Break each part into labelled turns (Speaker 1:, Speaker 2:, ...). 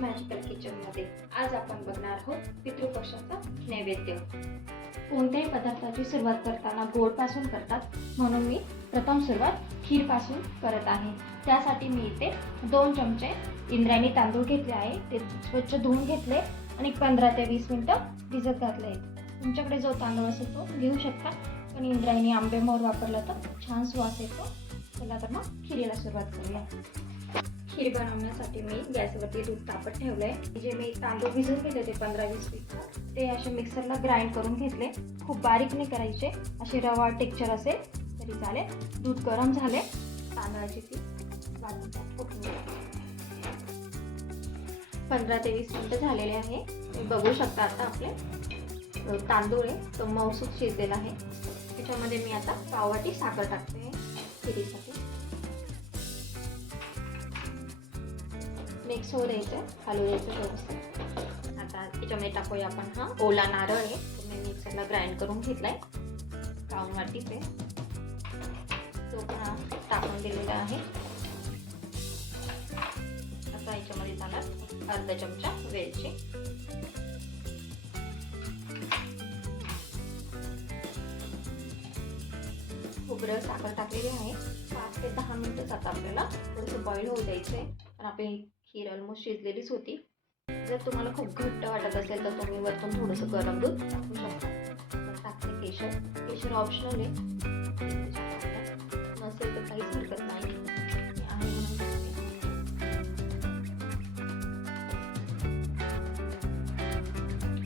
Speaker 1: Magical किचनमध्ये आज आपण बघणार आहोत पितृपक्षाचा नैवेद्य. कोणत्याही पदार्थाची सुरुवात करताना गोडपासून करतात म्हणून मी प्रथम सुरुवात खीरपासून करत आहे. त्यासाठी मी इथे दोन चमचे इंद्रायणी तांदूळ घेतले आहे. ते स्वच्छ धुवून घेतले आणि पंधरा ते वीस मिनटं भिजत घातले आहेत. तुमच्याकडे जो तांदूळ असेल तो घेऊ शकता पण इंद्रायणी आंबेमोर वापरला तर छान सुवास येतो. चला तर मग खिरीला सुरुवात करूया. खीर बनवण्यासाठी मी गॅसवरती दूध तापत ठेवलंय. जे मी तांदूळ भिजून घेतले ते पंधरा वीस मिनिट. ते असे मिक्सरला ग्राइंड करून घेतले. खूप बारीक नाही करायचे. असे रवा टेक्चर असेल तरी चालेल. दूध गरम झाले तांदळाची ती पंधरा ते वीस मिनिटं झालेले आहे. तुम्ही बघू शकता आता आपले तांदूळ आहे. तो मौसूक शिजलेला आहे. त्याच्यामध्ये मी आता पाववाटी साखर टाकते. खिरीसाठी. मिक्स द्यायचं हलवू द्यायचं व्यवस्थित. आता त्याच्यामध्ये टाकूया आपण हा ओला नारळ आहे मी मिक्सरला ग्राइंड करून घेतला आहे वाटीच आहे तो पण हा टाकून दिलेला आहे. आता याच्यामध्ये जाणार अर्धा चमचा वेलची. खोबरं साखर टाकलेली आहे. पाच ते दहा मिनिटच आता आपल्याला. थोडंसं बॉईल होऊ द्यायचं आहे आणि आपली खीर ऑलमोस्ट शिजलेलीच होती. जर तुम्हाला खूप घट्ट वाटत असेल तर तुम्ही वरतून थोडंसं गरम दूध टाकू शकता. टाकते केशर. केशर ऑप्शनल आहे. नसेल तर काहीच हरकत नाही. टाकते.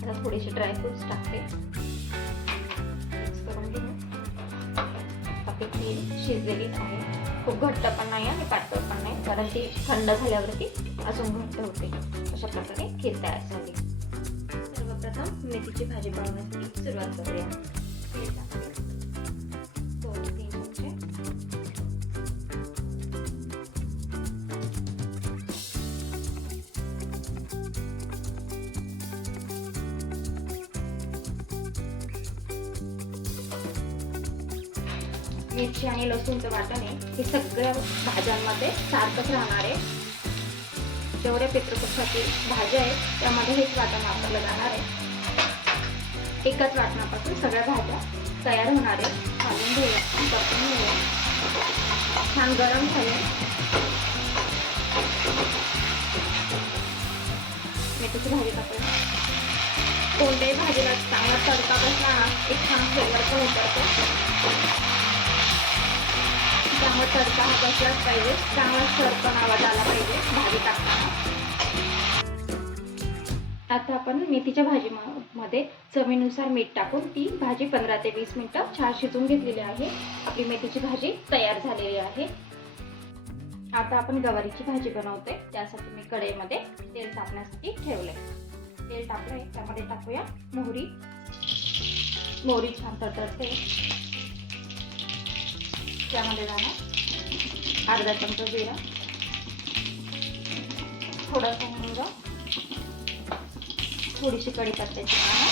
Speaker 1: आता थोडेसे ड्रायफ्रुट्स टाकते. मिक्स करून घेऊ आपली खीर शिजलेलीच आहे. खूप घट्ट पण नाही आणि पातळ पण नाही. कारण ती थंड झाल्यावरती अजून घट्ट होते. अशा प्रकारे खीर तयार झाली. सर्वप्रथम मेथीची भाजी बनवण्यासाठी सुरुवात करूया. हो, तेल टाकूया. मिरची आणि लसूणचं वाटण आहे हे सगळ्या भाज्यांमध्ये सारखंच राहणार आहे. जेवढ्या पितृपक्षातील भाज्या आहेत त्यामध्ये हेच वाटण वापरलं जाणार आहे. एकाच वाटणापासून सगळ्या भाज्या तयार होणार आहेत. घालून घेऊया परतून घेऊया. छान गरम झाले. मेथीची भाजी टाकूया. कोणत्याही भाजीला चांगला तडका बसला ना एक छान फ्लेवर पण उतरतो. त्यामुळे तडका हा बसलाच पाहिजे. चांगला सर पण आवाज आला पाहिजे. भाजी टाकताना. आता आपण मेथीच्या भाजी मध्ये चवीनुसार मीठ टाकून ती भाजी पंधरा ते वीस मिनिटं छान शिजून घेतलेली आहे. आपली मेथीची भाजी तयार झालेली आहे. आता आपण गवारीची भाजी बनवते त्यासाठी मी कढईमध्ये तेल टाकण्यासाठी ठेवले तेल टाकले त्यामध्ये टाकूया मोहरी. मोहरी छान तडतडते. त्यामध्ये जाणार अर्धा चमचा जिरा. थोडासा हिंग. थोडीशी कढीपत्त्याची पानं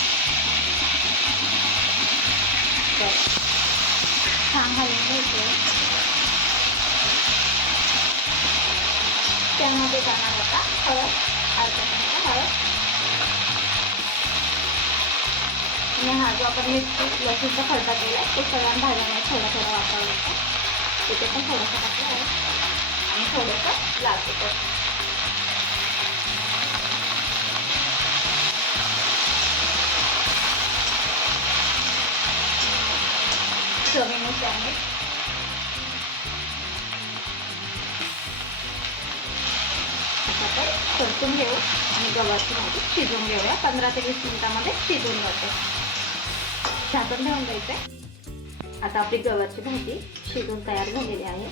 Speaker 1: छान हलवून घ्यायचे. त्यामध्ये जाणार आता हळद अर्धा चमचा हळद. आणि हा जो आपण मिरची लसूणचा खडा केला तो सगळ्या भाज्यांना थोडा थोडा वापरायचा तिथे पण थोडंसं टाकलं आहे. आणि थोडंसं लाल तिखट. चवीनुसार मीठ आता आपण परतून घेऊ आणि गव्हाची भाजी शिजवून घेऊया. पंधरा ते वीस मिनिटामध्ये शिजून जाते. झाकण ठेवून द्यायचं आता आपली गव्हाची भाजी शिजून तयार झालेली आहे.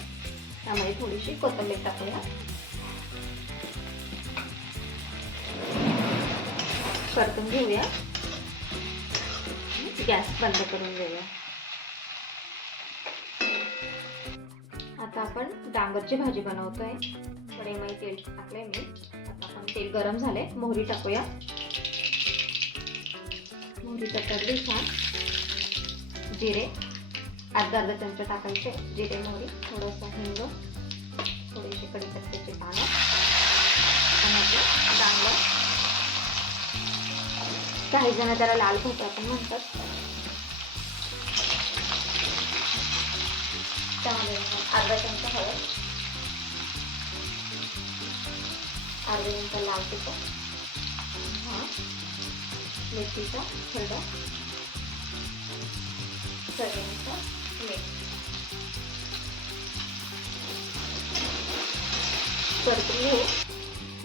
Speaker 1: त्यामुळे थोडीशी कोथंबीर टाकूया. परतून घेऊया. गॅस बंद करून घेऊया. आता आपण डांगरची भाजी बनवतोय. कढईमध्ये तेल टाकलंय मी. आता आपण तेल गरम झाले मोहरी टाकूया. मोहरी टाकली छान. जिरे. अर्धा अर्धा चमचा टाकायचे. जिरे मोहरी. थोडंसं हिंग. थोडीशी कढीपत्त्याची पानं. आपण डांगर. काही जण त्याला लाल भोपळा पण म्हणतात. त्यामध्ये अर्धा चमचा हळद अर्धा चमचा लाल तिखट हा मेथीचा खरडा चवीनुसार मीठ परतून घेऊ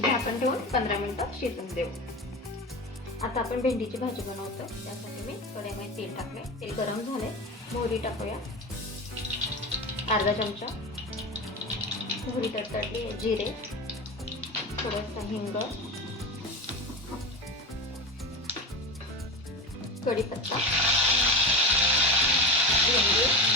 Speaker 1: झाकण ठेवून पंधरा मिनिटं शिजून देऊ आता आपण भेंडीची भाजी बनवतो त्यासाठी मी कढईमध्ये तेल टाकले तेल गरम झाले मोहरी टाकूया. अर्धा चमचा मोहरी तडतडली जिरे थोडंसं हिंग कढीपत्ता लिंबू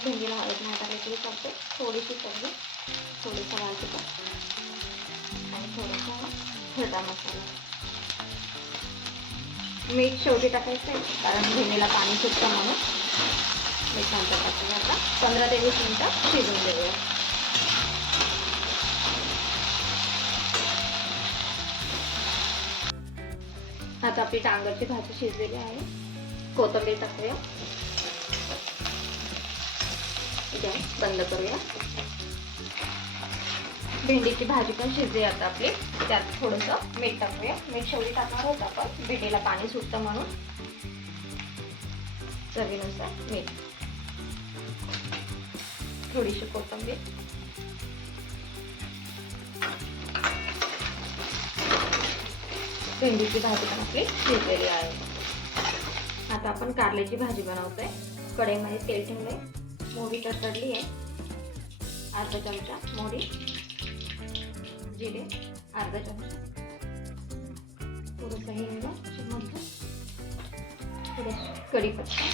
Speaker 1: टाकायचं नाही भेंडीला हळद नाही टाकायची तरी चालते थोडीशी सब्जी थोडीसा लाल आणि थोडासा खरडा मसाला. मीठ शेवटी टाकायचं आहे कारण भेंडीला पाणी सुटतं म्हणून मीठ नंतर टाकूया आता. पंधरा ते वीस मिनटं शिजून देऊया. आता आपली डांगरची भाजी शिजलेली आहे. कोथंबीर टाकूया. गॅस बंद करूया. भेंडीची भाजी पण शिजली आता आपली. त्यात थोडंसं मीठ टाकूया. मीठ शेवटी टाकणार होतं आपण. भेंडीला पाणी सुटतं म्हणून. चवीनुसार मीठ. थोडीशी कोथिंबीर. भेंडीची भाजी पण आपली शिजलेली आहे. आता आपण कारल्याची भाजी बनवतोय. कढईमध्ये तेल ठेवलंय. मोडी तडतडली आहे. अर्धा चमचा मोडी. जिरे अर्धा चमचा. थोडंसं हिंग मग थोडं कढीपत्ता.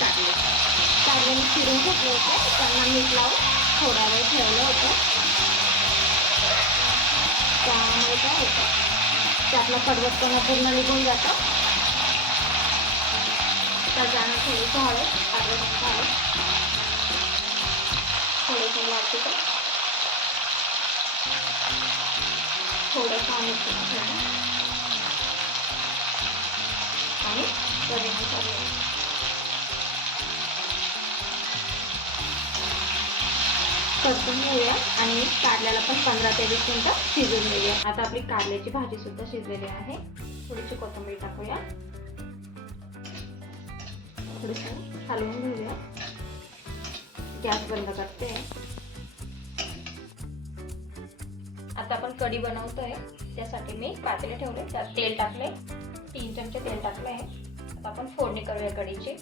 Speaker 1: कारले कारल्याने चिरून घेतले होते. त्यांना मीठ लावून थोडा वेळ ठेवलं होतं. त्यामुळे काय होतं? त्यातला कडवटपणा पूर्ण निघून जातं. त्याच्यानं थोडंसं हळद अर्धा चमचा हळद थोडंसं लाल तिखट थोडंसं मिरची मसाला आणि चवीनुसार मीठ. परतून घेऊया आणि कारल्याला पण पंधरा ते वीस मिनटं शिजून देऊया. आता आपली कारल्याची भाजी सुद्धा शिजलेली आहे. थोडीशी कोथिंबीर टाकूया. थोडंसं हलवून घेऊया. गॅस बंद करते. आता आपण कढी बनवतोय. त्यासाठी मी पातेले ठेवले. त्यात तेल टाकले तीन चमचे तेल टाकले आहे आता आपण फोडणी करूया कढीची.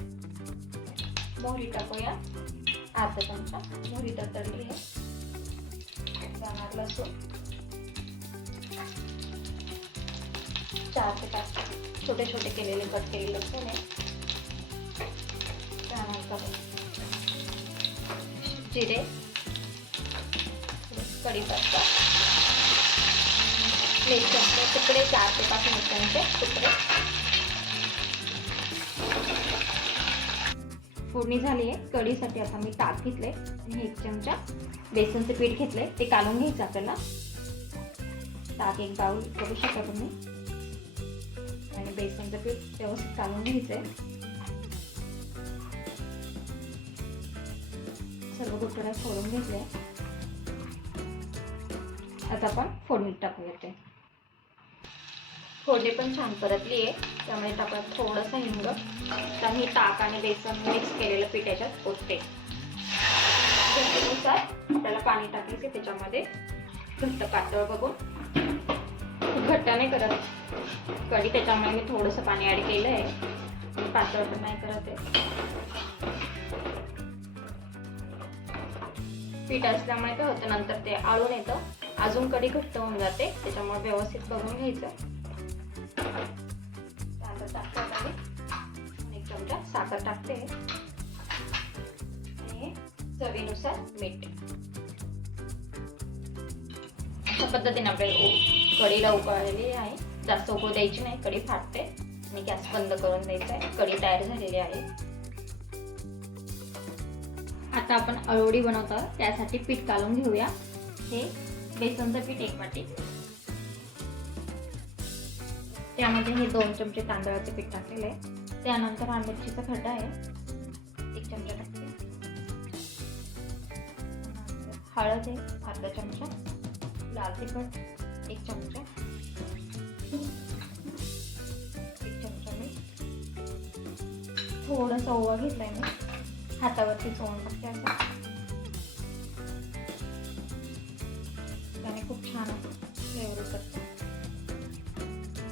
Speaker 1: मोहरी टाकूया. अर्धा चमचा. मोहरी तडतडली आहे. जाणार लसूण. चार ते पाच. छोटे छोटे केलेले कट केलेले लसूण आहे. त्यानंतर जिरे कढीपत्ता मिरच्यांचे तुकडे चार ते पाच मिरच्यांचे तुकडे. फोडणी झाली आहे कढीसाठी आता मी ताक घेतले आणि एक चमचा बेसनचं पीठ घेतले ते काढून घ्यायचं आपल्याला. ताक एक बाऊल करू शकता तुम्ही. आणि बेसनचं पीठ व्यवस्थित काढून आहे सर्व गुठळ्या फोडून घेतले आता आपण फोडणी टाकूया ते फोडणी पण छान परतली आहे. त्यामुळे आपण थोडंसं हिंग तर मी ताक आणि बेसन मिक्स केलेलं पीठ याच्यात ओतते त्यानुसार आपल्याला पाणी टाकायचे त्याच्यामध्ये घट्ट पातळ बघून. घट्ट नाही करत. कढी त्याच्यामुळे मी थोडंसं पाणी ॲड केलं आहे पातळ पण नाही करत आहे. पीठ असल्यामुळे काय होतं नंतर ते आळून येतं. अजून कढी घट्ट होऊन जाते त्याच्यामुळे व्यवस्थित बघून घ्यायचं. त्यानंतर टाकतात आणि एक चमचा साखर टाकते. आणि चवीनुसार मीठ. अशा पद्धतीने आपल्याला कडीला कढीला उकळलेली आहे. जास्त उकळू द्यायची नाही कढी फाटते. आणि गॅस बंद करून द्यायचा आहे. कढी तयार झालेली आहे. आता आपण अळवडी बनवतो. त्यासाठी पीठ काढून घेऊया. हे बेसनचं पीठ एक वाटी. त्यामध्ये हे दोन चमचे तांदळाचे पीठ टाकलेले आहे. त्यानंतर हा मिरचीचा खड्डा आहे. एक चमचा टाकते. हळद आहे अर्धा चमचा. लाल तिखट एक चमचा. एक चमचा मीठ. थोडंसं ओवा घेतलाय मी. हातावरती चोळून टाकते असं. त्याने खूप छान फ्लेवर उतरतो.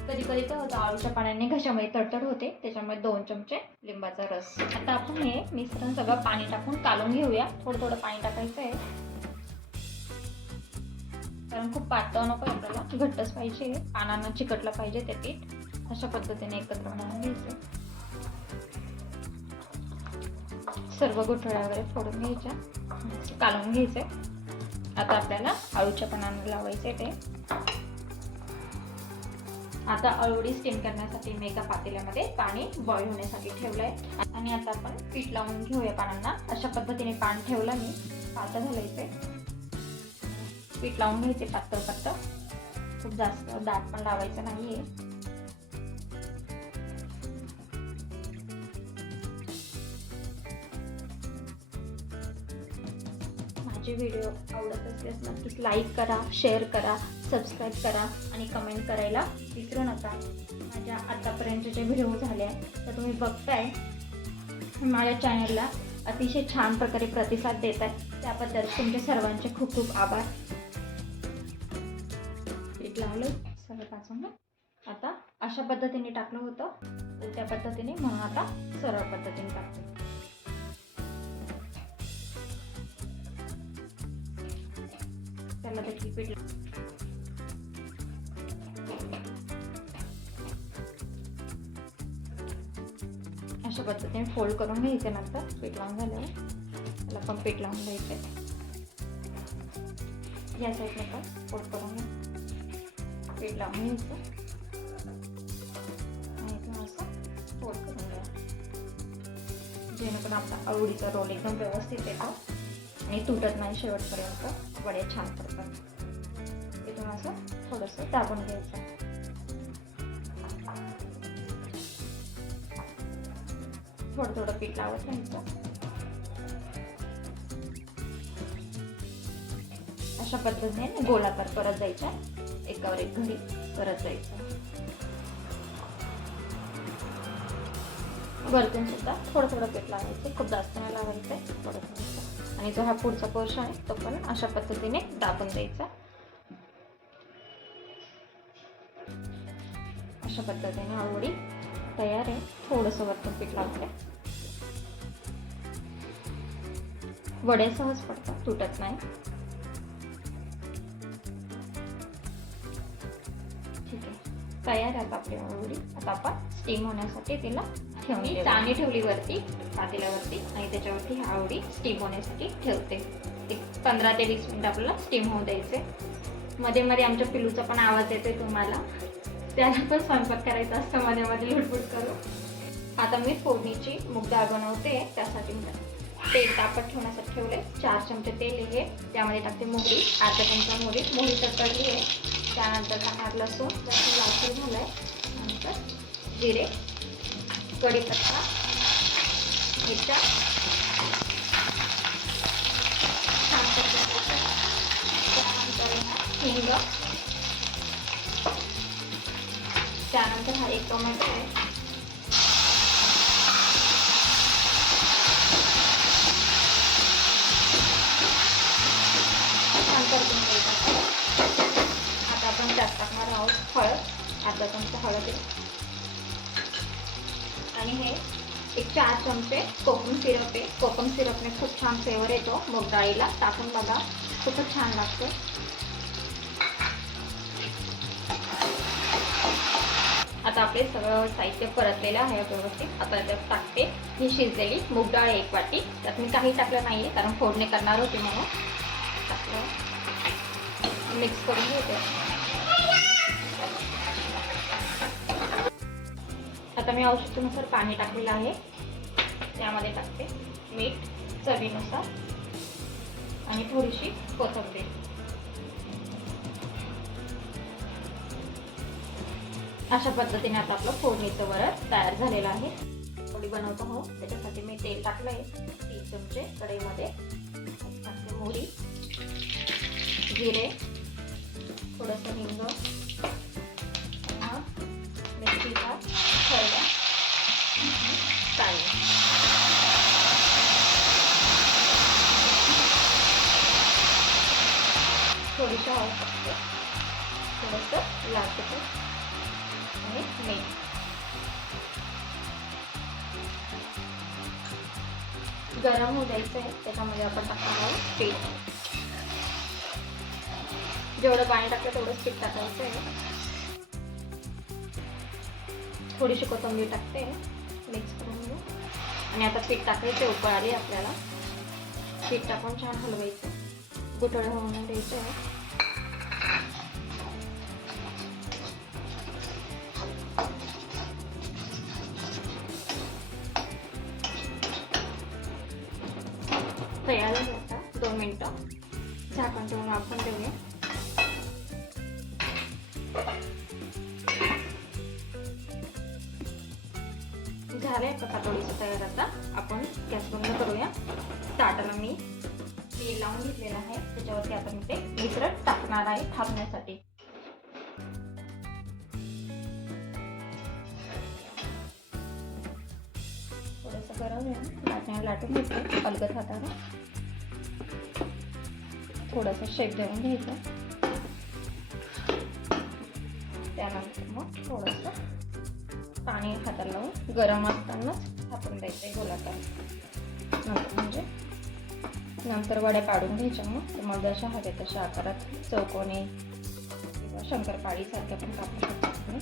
Speaker 1: कधी कधी काय होतं आळूच्या पाण्याने घशामध्ये तडतड होते त्याच्यामुळे दोन चमचे लिंबाचा रस. आता आपण हे मिश्रण सगळं पाणी टाकून कालून घेऊया. थोडं थोडं पाणी टाकायचं आहे कारण खूप पातळ नको आपल्याला. घट्टच पाहिजे. पानांना चिकटलं पाहिजे ते पीठ. अशा पद्धतीने एकत्र बनवून घ्यायचं. सर्व गोठळ्या वगैरे फोडून घ्यायच्या. कालवून कालून घ्यायचे आता आपल्याला अळूच्या पानांना लावायचे ते. आता अळूडी स्टीम करण्यासाठी मी एका पातेल्यामध्ये पाणी बॉईल होण्यासाठी ठेवलंय. आणि आता आपण पीठ लावून घेऊया पानांना. अशा पद्धतीने पान ठेवलं मी. पातळ घालायचे पीठ लावून घ्यायचे पातळ पातळ खूप जास्त दाट पण लावायचं नाहीये. माझे व्हिडिओ आवडत असल्यास नक्कीच लाईक करा शेअर करा सबस्क्राईब करा आणि कमेंट करायला विसरू नका. माझ्या आत्तापर्यंतचे जे व्हिडिओ झाले आहे तर तुम्ही बघताय. माझ्या चॅनलला अतिशय छान प्रकारे प्रतिसाद देत आहे त्याबद्दल तुमच्या सर्वांचे खूप खूप आभार. पीठ लावलं सगळं पासून आता अशा पद्धतीने टाकलं होतं त्या पद्धतीने म्हणून आता सरळ पद्धतीने टाकतो. त्याला देखील पीठ अशा पद्धतीने फोल्ड करून घ्यायचे नंतर पीठ लावून झाल्यावर. त्याला पण पीठ लावून घ्यायचे. या साईडने पण फोल्ड करून घ्या. पीठ लावून घ्यायचं. आणि इथून असं फोल्ड करून घ्या. जेणेकरून आपला आवडीचा रोल एकदम व्यवस्थित येतो. आणि तुटत नाही शेवटपर्यंत. वडे छान पडतात. इथून असं थोडंसं दाबून घ्यायचं. थोडं थोडं पीठ लावत राहायचं. अशा पद्धतीने गोलाकार करत जायच्या एकावर एक घडी करत जायचं. वरतून सुद्धा थोडं थोडं पीठ लावायचं. खूप जास्त नाही लावायचं. थोडं थोडं. आणि जो हा पुढचा पोर्शन आहे तो पण अशा पद्धतीने दाबून द्यायचा. अशा पद्धतीने आवडी तयार आहे. थोडंसं वरतून पीठ लावते. वडे सहज पडतात तुटत नाही. ठीक आहे. तयार आहे आपली आवडी आता आपण स्टीम होण्यासाठी तिला ठेवून चाणी ठेवली वरती पातेल्यावरती आणि त्याच्यावरती आवडी स्टीम होण्यासाठी ठेवते. एक पंधरा ते वीस मिनिट आपल्याला स्टीम होऊ द्यायचे मध्ये मध्ये आमच्या पिलूचा पण आवाज येतोय तुम्हाला. त्याला पण स्वयंपाक करायचा असतं मध्ये मध्ये लुटफुट करू आता मी फोडणीची मूग डाळ बनवते त्यासाठी मी तेल तापत ठेवण्यासाठी ठेवले चार चमचे तेल हे. त्यामध्ये टाकते मोहरी अर्धा चमचा मोहरी. मोहरी तडतडली आहे. त्यानंतर टाकणार लसूण लसूण लालसर झालाय नंतर जिरे. कढीपत्ता मिरच्या छान त्यानंतर हिंग त्यानंतर हा एक टोमॅटो आहे. आता आपण त्यात टाकणार आहोत हळद. आता तुमचं हळद आहे. आणि हे एक चार चमचे कोकम सिरप आहे. कोकम सिरपने खूप छान फ्लेवर येतो. मग डाळीला टाकून बघा. खूपच छान लागतं. आता आपले सगळं साहित्य परतलेलं आहे व्यवस्थित. आता त्यात टाकते. ही शिजलेली मूग डाळ एक वाटी. त्यात मी काही टाकलं नाही आहे कारण फोडणी करणार होते म्हणून. टाकलं. मिक्स करून घेते. आता मी औषधानुसार पाणी टाकलेलं आहे. त्यामध्ये टाकते मीठ चवीनुसार आणि थोडीशी कोथंबीर. अशा पद्धतीने आता आपलं फोडणीचं वरण तयार झालेलं आहे. थोडी बनवतो हो त्याच्यासाठी मी तेल टाकलं आहे. तीन चमचे कढईमध्ये. टाकते मोहरी जिरे थोडंसं हिंग मग मिरचीचा चालेल. काळी थोडीशी हळद टाकते. थोडंसं लाल तिखट आणि मीठ. गरम होऊ द्यायचं आहे त्याच्यामध्ये आपण टाकणार आहोत पीठ. जेवढं पाणी टाकलं तेवढंच पीठ टाकायचं आहे. थोडीशी कोथंबीर टाकते. मिक्स करून घेऊ. आणि आता पीठ टाकायचे उकळ आली आपल्याला. पीठ टाकून छान हलवायचं. गुटळ होऊन द्यायचं आहे. थांबण्यासाठी. थोडंसं गरम आहे लाटण्या लाटून घेते अलगद हाताने थोडंसं शेक देऊन घ्यायचं. त्यानंतर मग थोडंसं पाणी हाताला लावून गरम असतानाच थापून द्यायचं गोलाकार. नंतर म्हणजे नंतर वड्या काढून घ्यायच्या मग. मग जशा हवे तशा आकारात चौकोनी किंवा शंकरपाळीसारख्या पण कापू शकतो तुम्ही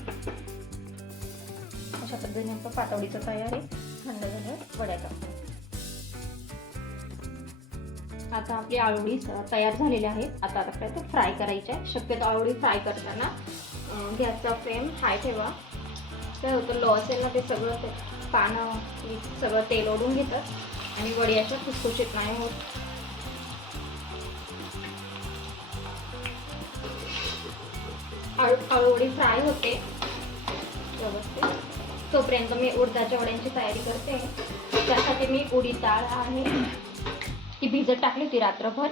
Speaker 1: अशा पद्धतीने आपलं पातवडीचं तयार आहे थंड झाल्यावर वड्या कापू. आता आपली आवडी तयार झालेली आहे. आता आपल्याला फ्राय करायची आहे. शक्यतो आवडी फ्राय करताना गॅसचा फ्लेम हाय ठेवा. काय होतं लो असेल ना ते सगळं ते पानं सगळं तेल ओढून घेतात. आणि वडी अशा खुसखुशीत नाही होत. आळूवडी फ्राय होते. व्यवस्थित. तोपर्यंत मी उडदाच्या वड्यांची तयारी करते. त्यासाठी मी उडीद डाळ आहे ती भिजत टाकली होती रात्रभर.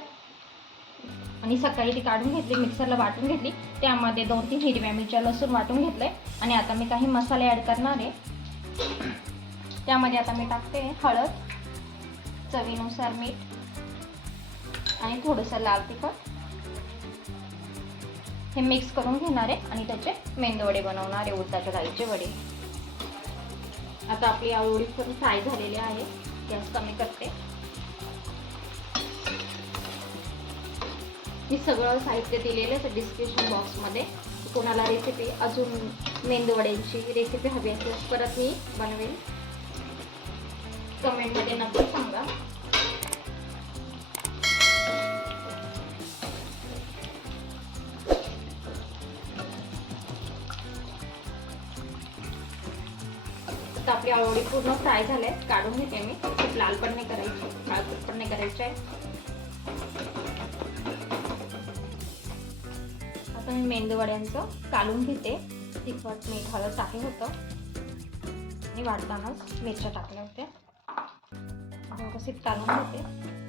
Speaker 1: आणि सकाळी ती काढून घेतली मिक्सरला वाटून घेतली. त्यामध्ये दोन तीन हिरव्या मिरच्या लसूण वाटून घेतले आणि आता मी काही मसाले ॲड करणार आहे. त्यामध्ये आता मी टाकते हळद चवीनुसार मीठ आणि थोडंसं लाल तिखट. हे मिक्स करून घेणार आहे आणि त्याचे मेंदवडे बनवणार आहे उडदाच्या डाळीचे वडे. आता आपली आवडी पण फ्राय झालेली आहे. गॅस कमी करते. मी सगळं साहित्य दिलेलं आहे डिस्क्रिप्शन बॉक्समध्ये कोणाला रेसिपी अजून मेंदूवड्यांची रेसिपी हवी असेल परत मी बनवेल कमेंटमध्ये नक्की सांगा. पूर्ण फ्राय झाले काढून घेते मी. खूप लाल पण नाही करायचे. काळपट पण नाही करायचे आहे आता मी मेंदूवड्यांचं काढून घेते. तिखट मीठ हळद टाकलं होतं. आणि वाढतानाच मिरच्या टाकल्या होत्या. व्यवस्थित काढून घेते.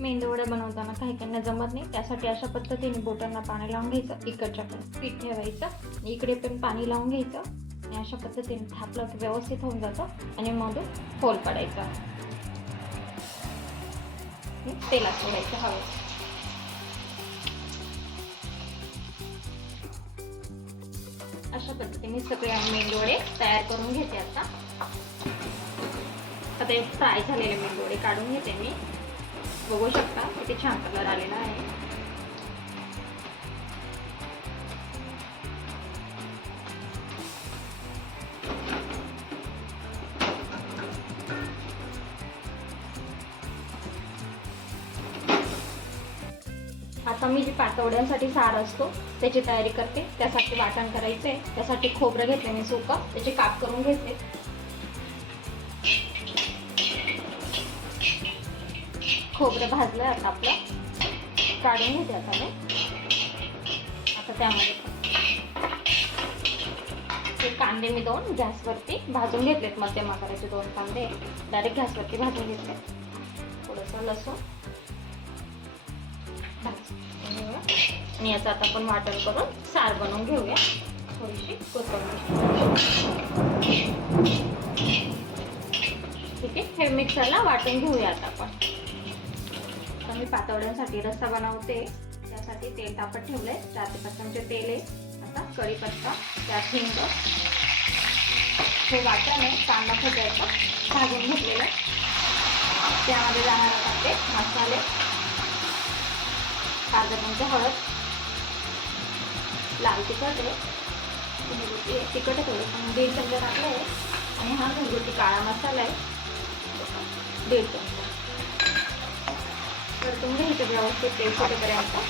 Speaker 1: मेंदूवड्या बनवताना काही काहींना जमत नाही. त्यासाठी अशा पद्धतीने बोटांना पाणी लावून घ्यायचं इकडच्या पण पीठ ठेवायचं इकडे पण पाणी लावून घ्यायचं आणि अशा पद्धतीने थापलं की व्यवस्थित होऊन जातं आणि मधून फोल पडायचा. तेलात सोडायचं हवं अशा पद्धतीने सगळे मेंदोडे तयार करून घेते आता. आता हे फ्राय झालेले मेंदोडे काढून घेते मी. बघू शकता किती छान कलर आलेला आहे. आता मी जे पातवड्यांसाठी सार असतो त्याची तयारी करते. त्यासाठी वाटण करायचं आहे त्यासाठी खोबरं घेतले मी सुकं. त्याचे काप करून घेते खोबरं भाजलं आता आपलं. काढून घेते आता मी. आता त्यामध्ये ते कांदे मी दोन गॅसवरती भाजून घेतलेत. मध्यम आकाराचे दोन कांदे डायरेक्ट गॅसवरती भाजून घेतले थोडंसं लसूण. आणि याचं आता आपण वाटण करून सार बनवून घेऊया. थोडीशी कोथंबीर. ठीक आहे? हे मिक्सरला वाटून घेऊया आता आपण. आता मी पातवड्यांसाठी रस्सा बनवते. त्यासाठी तेल तापत ठेवलंय. चार ते पाच चमचे तेल आहे. आता कढीपत्ता त्यात हिंग. हे वाटण आहे कांदा खोटायचा भाजून घेतलेलं. त्यामध्ये जाणार असतात ते मसाले. अर्धा चमचा हळद. लाल तिखट आहे. घरगुती तिखट आहे थोडं दीड चमचा टाकलं आहे आणि हा घरगुती काळा मसाला आहे. दीड चमचा. परतून घ्यायचं व्यवस्थित तेल सुटेपर्यंत आता.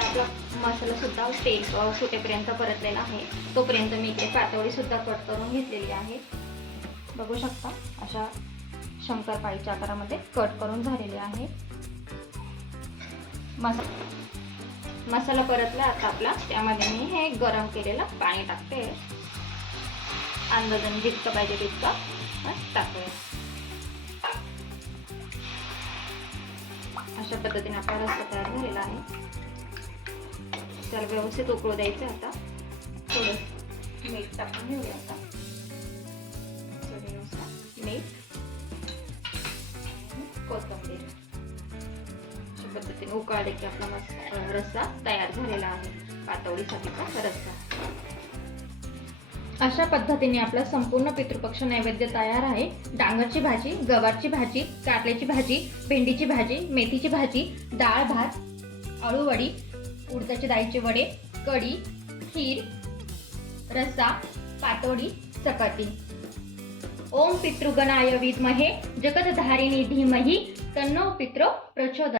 Speaker 1: आपला मसाला सुद्धा तेल सुटेपर्यंत परतलेला आहे. तोपर्यंत मी इथे पातोळी सुद्धा कट करून घेतलेली आहे. बघू शकता अशा शंकरपाळीच्या आकारामध्ये कट करून झालेले आहे. मसा मसाला परतला आता आपला. त्यामध्ये मी हे गरम केलेलं पाणी टाकते. अंदाजाने जितकं पाहिजे तितकं. बस टाकूया अशा पद्धतीने आपला रस्ता तयार झालेला आहे. त्याला व्यवस्थित उकळू द्यायचं आता. थोडं मीठ टाकून घेऊया आता. चवीनुसार मीठ कोथिंबीर. अशा पद्धतीने उकळले की आपला मस्त रस्सा तयार झालेला आहे. पातवडीसाठीचा रस्सा. अशा पद्धतीने आपला संपूर्ण पितृपक्ष नैवेद्य तयार आहे. डांगरची भाजी गवारची भाजी कारल्याची भाजी भेंडीची भाजी मेथीची भाजी डाळ भात अळूवडी उडदाचे डाळीचे वडे कढी खीर रस्सा पातोडी चपाती. ओम पितृगणाय विद्महे जगतधारिणी धीमही तन्नो पितृ प्रचोद